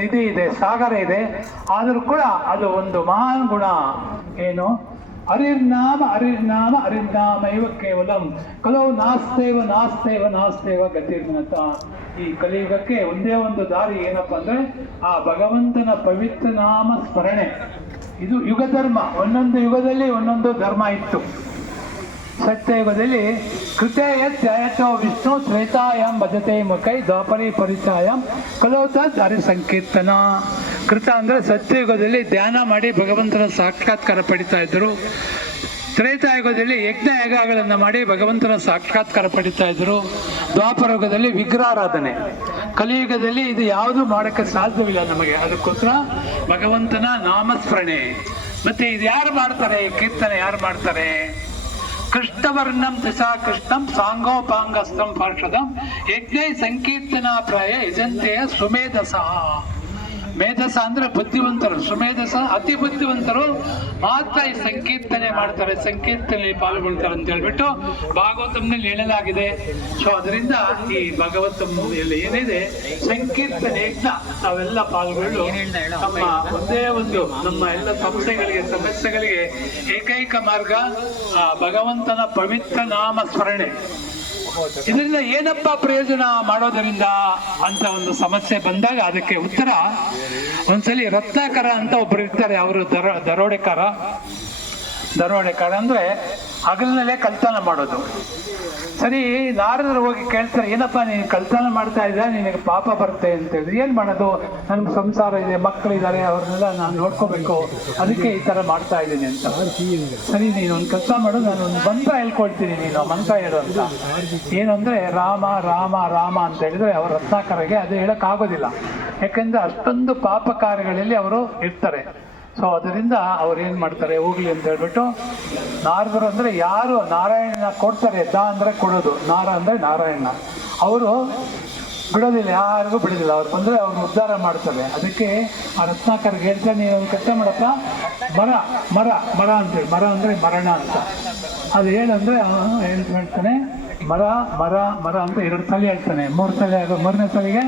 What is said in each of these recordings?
ನಿಧಿ ಇದೆ, ಸಾಗರ ಇದೆ. ಆದರೂ ಕೂಡ ಅದು ಒಂದು ಮಹಾನ್ ಗುಣ ಏನು, ಹರಿರ್ನಾಮ ಹರಿರ್ನಾಮ ಹರಿರ್ನಾಮೈವ ಕೇವಲಂ ಕಲವು ನಾಸ್ತೇವ ನಾಸ್ತೇವ ನಾಸ್ತೇವ ಗತಿರ್ನತ. ಈ ಕಲಿಯುಗಕ್ಕೆ ಒಂದೇ ಒಂದು ದಾರಿ ಏನಪ್ಪಾ ಅಂದ್ರೆ ಆ ಭಗವಂತನ ಪವಿತ್ರ ನಾಮ ಸ್ಮರಣೆ. ಇದು ಯುಗ ಧರ್ಮ. ಒಂದೊಂದು ಯುಗದಲ್ಲಿ ಒಂದೊಂದು ಧರ್ಮ ಇತ್ತು. ಸತ್ಯಯುಗದಲ್ಲಿ ಕೃತೇಯ ತ್ಯಾಯತೋ ವಿಷ್ಣು ತ್ರೇತಾಯಾಂ ಭಜತೆ ಮುಖೈ ದ್ವಾಪರಿ ಪರಿಚಾಯಂ ಕಲೋತದ್ ಹರಿ ಸಂಕೀರ್ತನ. ಕೃತ ಅಂದ್ರೆ ಸತ್ಯಯುಗದಲ್ಲಿ ಧ್ಯಾನ ಮಾಡಿ ಭಗವಂತನ ಸಾಕ್ಷಾತ್ಕಾರ ಪಡಿತಾ ಇದ್ರು. ತ್ರೇತಾಯುಗದಲ್ಲಿ ಯಜ್ಞ ಯಾಗಗಳನ್ನು ಮಾಡಿ ಭಗವಂತನ ಸಾಕ್ಷಾತ್ಕಾರ ಪಡಿತಾ ಇದ್ರು. ದ್ವಾಪರ ಯುಗದಲ್ಲಿ ವಿಗ್ರಹಾರಾಧನೆ. ಕಲಿಯುಗದಲ್ಲಿ ಇದು ಯಾವುದು ಮಾಡೋಕ್ಕೆ ಸಾಧ್ಯವಿಲ್ಲ ನಮಗೆ. ಅದಕ್ಕೋಸ್ಕರ ಭಗವಂತನ ನಾಮಸ್ಮರಣೆ. ಮತ್ತೆ ಇದು ಯಾರು ಮಾಡ್ತಾರೆ? ಕೀರ್ತನೆ ಯಾರು ಮಾಡ್ತಾರೆ? ಕೃಷ್ಣವರ್ಣಂ ದಿಶಾ ಕೃಷ್ಣಂ ಸಾಂಗೋಪಾಂಗಸ್ಥಂ ಪಾರ್ಷದಂ ಯಜ್ಞೈ ಸಂಕೀರ್ತನಾ ಪ್ರಾಯ ಯಜಂತೆಯ ಸುಮೇಧಸ. ಮೇಧಸ ಅಂದ್ರೆ ಬುದ್ಧಿವಂತರು, ಸುಮೇಧಸ ಅತಿ ಬುದ್ಧಿವಂತರು ಮಾತ್ರ ಈ ಸಂಕೀರ್ತನೆ ಮಾಡ್ತಾರೆ, ಸಂಕೀರ್ತನೆ ಪಾಲ್ಗೊಳ್ತಾರೆ ಅಂತ ಹೇಳ್ಬಿಟ್ಟು ಭಾಗವತಂನಲ್ಲಿ ಹೇಳಲಾಗಿದೆ. ಸೊ ಅದರಿಂದ ಈ ಭಾಗವತಂನಲ್ಲಿ ಏನಿದೆ ಸಂಕೀರ್ತನೆ ಯಜ್ಞ ನಾವೆಲ್ಲ ಪಾಲ್ಗೊಳ್ಳು ನಮ್ಮ ಒಂದೇ ಒಂದು ನಮ್ಮ ಎಲ್ಲ ಸಮಸ್ಯೆಗಳಿಗೆ ಏಕೈಕ ಮಾರ್ಗ ಭಗವಂತನ ಪವಿತ್ರ ನಾಮ ಸ್ಮರಣೆ. ಇದರಿಂದ ಏನಪ್ಪ ಪ್ರಯೋಜನ ಮಾಡೋದರಿಂದ ಅಂತ ಒಂದು ಸಮಸ್ಯೆ ಬಂದಾಗ ಅದಕ್ಕೆ ಉತ್ತರ ಒಂದ್ಸಲಿ ರತ್ನಾಕರ ಅಂತ ಒಬ್ರು ಇರ್ತಾರೆ. ಅವರು ದರೋಡೆಕಾರ ಅಂದ್ರೆ ಹಗಲಿನಲ್ಲೇ ಕಳ್ತನ ಮಾಡೋದು. ಸರಿ, ನಾರದರು ಹೋಗಿ ಕೇಳ್ತಾರೆ, ಏನಪ್ಪಾ ನೀನು ಕಳ್ತನ ಮಾಡ್ತಾ ಇದ್ದ, ನಿನಗೆ ಪಾಪ ಬರುತ್ತೆ ಅಂತ ಹೇಳಿದ್ರೆ, ಏನ್ ಮಾಡೋದು, ನನ್ಗೆ ಸಂಸಾರ ಇದೆ, ಮಕ್ಕಳಿದ್ದಾರೆ, ಅವ್ರನ್ನೆಲ್ಲ ನಾನು ನೋಡ್ಕೋಬೇಕು, ಅದಕ್ಕೆ ಈ ತರ ಮಾಡ್ತಾ ಇದ್ದೀನಿ ಅಂತ. ಸರಿ, ನೀನು ಒಂದು ಕೆಲಸ ಮಾಡು, ನಾನು ಒಂದು ಮಂತ್ರ ಹೇಳ್ಕೊಳ್ತೀನಿ, ನೀನು ಮಂತ್ರ ಹೇಳು ಅಂತ. ಏನಂದ್ರೆ ರಾಮ ರಾಮ ರಾಮ ಅಂತ ಹೇಳಿದ್ರೆ ಅವ್ರ ರತ್ನಾಕರಿಗೆ ಅದು ಹೇಳಕ್ ಆಗೋದಿಲ್ಲ. ಯಾಕಂದ್ರೆ ಅಷ್ಟೊಂದು ಪಾಪ ಕಾರ್ಯಗಳಲ್ಲಿ ಅವರು ಇರ್ತಾರೆ. ಸೊ ಅದರಿಂದ ಅವ್ರು ಏನ್ ಮಾಡ್ತಾರೆ, ಹೋಗ್ಲಿ ಅಂತ ಹೇಳ್ಬಿಟ್ಟು ನಾರದರು ಅಂದ್ರೆ ಯಾರು ನಾರಾಯಣನ ಕೊಡ್ತಾರೆ, ದ ಅಂದ್ರೆ ಕೊಡೋದು, ನಾರ ಅಂದ್ರೆ ನಾರಾಯಣ, ಅವರು ಬಿಡೋದಿಲ್ಲ, ಯಾರಿಗೂ ಬಿಡೋದಿಲ್ಲ. ಅವ್ರು ಬಂದ್ರೆ ಅವ್ರು ಉದ್ಧಾರ ಮಾಡ್ತಾರೆ. ಅದಕ್ಕೆ ಆ ರತ್ನಾಕರ್ಗೆ ಹೇಳ್ತಾರೆ, ನೀನು ಒಂದು ಕೆಲಸ ಮಾಡಪ್ಪ, ಮರ ಮರ ಮರ ಅಂತೇಳಿ, ಮರ ಅಂದ್ರೆ ಮರಣ ಅಂತ ಅದು ಏನಂದ್ರೆ ಏನ್ ಹೇಳ್ತಾನೆ, ಮರ ಮರ ಮರ ಅಂತ 2 ಸಲ ಹೇಳ್ತಾನೆ. 3 ಸಲ ಆಗೋ 3ನೇ ಸಲಿಗೆ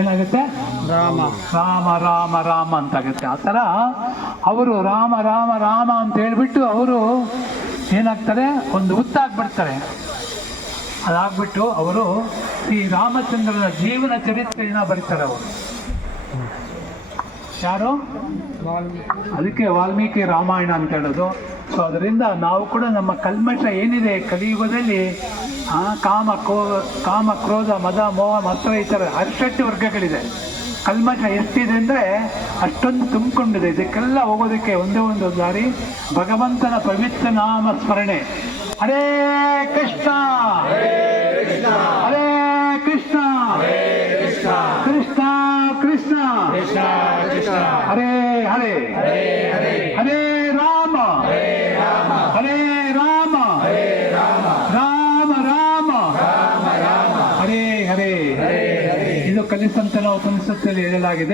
ಏನಾಗುತ್ತೆ, ರಾಮ ರಾಮ ರಾಮ ರಾಮ ಅಂತ ಆಗುತ್ತೆ. ಆ ಥರ ಅವರು ರಾಮ ರಾಮ ರಾಮ ಅಂತ ಹೇಳ್ಬಿಟ್ಟು ಅವರು ಏನಾಗ್ತಾರೆ, ಒಂದು ಹುತ್ತಾಗ್ಬಿಡ್ತಾರೆ. ಅದಾಗ್ಬಿಟ್ಟು ಅವರು ಈ ರಾಮಚಂದ್ರನ ಜೀವನ ಚರಿತ್ರೆಯನ್ನ ಬರೀತಾರೆ ಅವರು. ಯಾರು? ಅದಕ್ಕೆ ವಾಲ್ಮೀಕಿ ರಾಮಾಯಣ ಅಂತ ಹೇಳೋದು. ಸೊ ಅದರಿಂದ ನಾವು ಕೂಡ ನಮ್ಮ ಕಲ್ಮಶ ಏನಿದೆ ಕಲಿಯುಗದಲ್ಲಿ, ಕಾಮ ಕ್ರೋಧ ಮದ ಮೋಹ ಮತ್ರ ಈ ಥರ 68 ವರ್ಗಗಳಿದೆ. ಕಲ್ಮಶ ಎಷ್ಟಿದೆ ಅಂದರೆ ಅಷ್ಟೊಂದು ತುಂಬಿಕೊಂಡಿದೆ. ಇದಕ್ಕೆಲ್ಲ ಹೋಗೋದಕ್ಕೆ ಒಂದೇ ಒಂದು ದಾರಿ ಭಗವಂತನ ಪವಿತ್ರ ನಾಮ ಸ್ಮರಣೆ. ಹರೇ ಕೃಷ್ಣ ಹರೇ ಕೃಷ್ಣ ಕೃಷ್ಣ ಕೃಷ್ಣ ಹರೇ ಹರೇ ಹರೇ ರಾಮ ಹರೇ ರಾಮ ರಾಮ ರಾಮ ಹರೇ ಹರೇ. ಇದು ಕಲಿಸಂತನ ಉಪನಿಷತ್ತಲ್ಲಿ ಹೇಳಲಾಗಿದೆ.